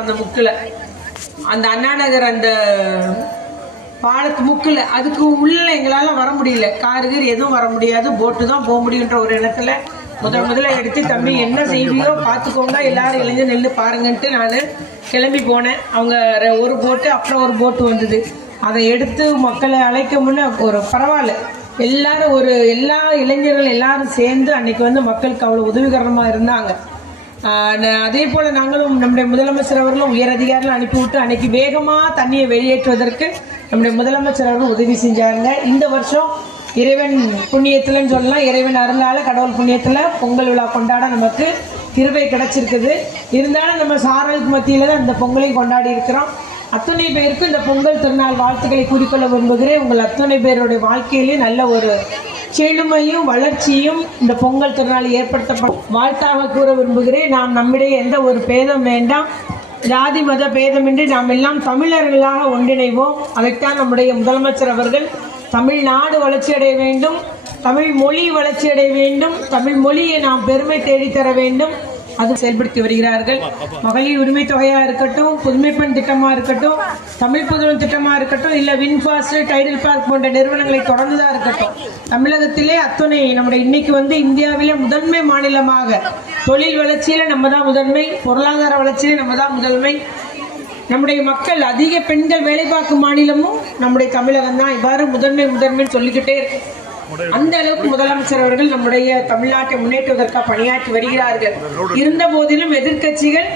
அந்த முக்குல அந்த அண்ணா நகர் அந்த பாலத்து முக்குல அதுக்கு உள்ள எங்களால வர முடியல. காருகர் எதுவும் வர முடியாது, போட்டு தான் போக முடியுன்ற ஒரு இடத்துல முதல்ல எடுத்து தம்பி என்ன செய்வியோ பார்த்துக்கோங்க, எல்லாரும் இளைஞர் நெல்லு பாருங்கன்ட்டு நான் கிளம்பி போனேன். அவங்க ஒரு போட்டு அப்புறம் ஒரு போட்டு வந்தது. அதை எடுத்து மக்களை அழைக்க முன்ன ஒரு பரவாயில்ல, எல்லாரும் எல்லா இளைஞர்கள் எல்லாரும் சேர்ந்து அன்னைக்கு வந்து மக்களுக்கு அவ்வளோ உதவிகரமாக இருந்தாங்க. அதே போல நாங்களும் நம்முடைய முதலமைச்சர் அவர்களும் உயர் அதிகாரிகள் அனுப்பிவிட்டு அன்னைக்கு வேகமாக தண்ணியை வெளியேற்றுவதற்கு நம்முடைய முதலமைச்சர் அவர்கள் உதவி செஞ்சாங்க. இந்த வருஷம் இறைவன் புண்ணியத்தில்னு சொல்லலாம், இறைவன் அருளால கடவுள் புண்ணியத்தில் பொங்கல் விழா கொண்டாட நமக்கு கிருபை கிடைச்சிருக்குது. இருந்தாலும் நம்ம சாரலுக்கு மத்தியில் தான் இந்த பொங்கலையும் கொண்டாடி இருக்கிறோம். அத்தனை பேருக்கும் இந்த பொங்கல் திருநாள் வாழ்த்துக்களை கூறிக்கொள்ள விரும்புகிறேன். உங்கள் அத்தனை பேருடைய வாழ்க்கையிலே நல்ல ஒரு செழுமையும் வளர்ச்சியும் இந்த பொங்கல் திருநாள் ஏற்படுத்தப்படும் வாழ்த்தாக கூற விரும்புகிறேன். நாம் நம்மிடையே எந்த ஒரு பேதம் வேண்டாம், ஜாதி மத பேதமின்றி நாம் எல்லாம் தமிழர்களாக ஒன்றிணைவோம். அதைத்தான் நம்முடைய முதலமைச்சர் அவர்கள் தமிழ்நாடு வளர்ச்சியடைய வேண்டும், தமிழ் மொழி வளர்ச்சியடைய வேண்டும், தமிழ் மொழியை நாம் பெருமை தேடித்தர வேண்டும், அது செயல்படுத்தி வருகிறார்கள். மகளிர் உரிமை தொகையா இருக்கட்டும், புதுமை பெண் திட்டமா இருக்கட்டும், தமிழ் புதுமை திட்டமா இருக்கட்டும், இல்ல வின்ஃபாஸ்ட், டைடல் பார்க் போன்ற நிறுவனங்களை தொடர்ந்துதான் இருக்கட்டும், தமிழகத்திலே அத்துணை நம்முடைய இன்னைக்கு வந்து இந்தியாவிலே முதன்மை மாநிலமாக தொழில் வளர்ச்சியில நம்ம தான் முதன்மை, பொருளாதார வளர்ச்சியில நம்ம தான் முதன்மை, நம்முடைய மக்கள் அதிக பெண்கள் வேலை பார்க்கும் மாநிலமும் நம்முடைய தமிழகம் தான். இவ்வாறு முதன்மைன்னு சொல்லிக்கிட்டே இருக்கு. அந்த அளவுக்கு முதலமைச்சர் அவர்கள் நம்முடைய தமிழ்நாட்டை முன்னேற்றுவதற்காக பணியாற்றி வருகிறார்கள். இருந்த போதிலும் எதிர்கட்சிகள்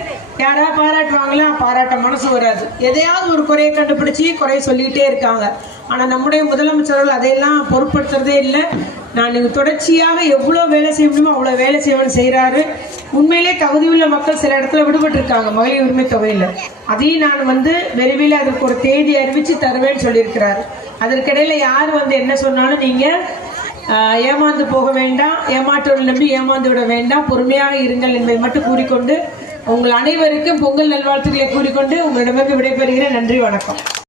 யாரா பாராட்டுவாங்களா, பாராட்ட மனசு வராது, எதையாவது ஒரு குறையை கண்டுபிடிச்சி குறைய சொல்லிக்கிட்டே இருக்காங்க. ஆனா நம்முடைய முதலமைச்சர்கள் அதையெல்லாம் பொருட்படுத்துறதே இல்லை. நான் தொடர்ச்சியாக எவ்வளோ வேலை செய்ய முடியுமோ அவ்வளோ வேலை செய்வன் செய்கிறாரு. உண்மையிலே தகுதியுள்ள மக்கள் சில இடத்துல விடுபட்டு இருக்காங்க மகளிர் உரிமை தொகையில். அதையும் நான் வந்து விரைவில் அதற்கு ஒரு தேதி அறிவித்து தருவேன்னு சொல்லியிருக்கிறாரு. அதற்கிடையில யார் வந்து என்ன சொன்னாலும் நீங்க ஏமாந்து போக வேண்டாம், ஏமாற்றோடு நம்பி ஏமாந்து விட வேண்டாம், பொறுமையாக இருங்கள் என்பதை மட்டும் கூறிக்கொண்டு உங்கள் அனைவருக்கும் பொங்கல் நல்வாழ்த்துக்களை கூறிக்கொண்டு உங்களிடமிருந்து விடைபெறுகிறேன். நன்றி, வணக்கம்.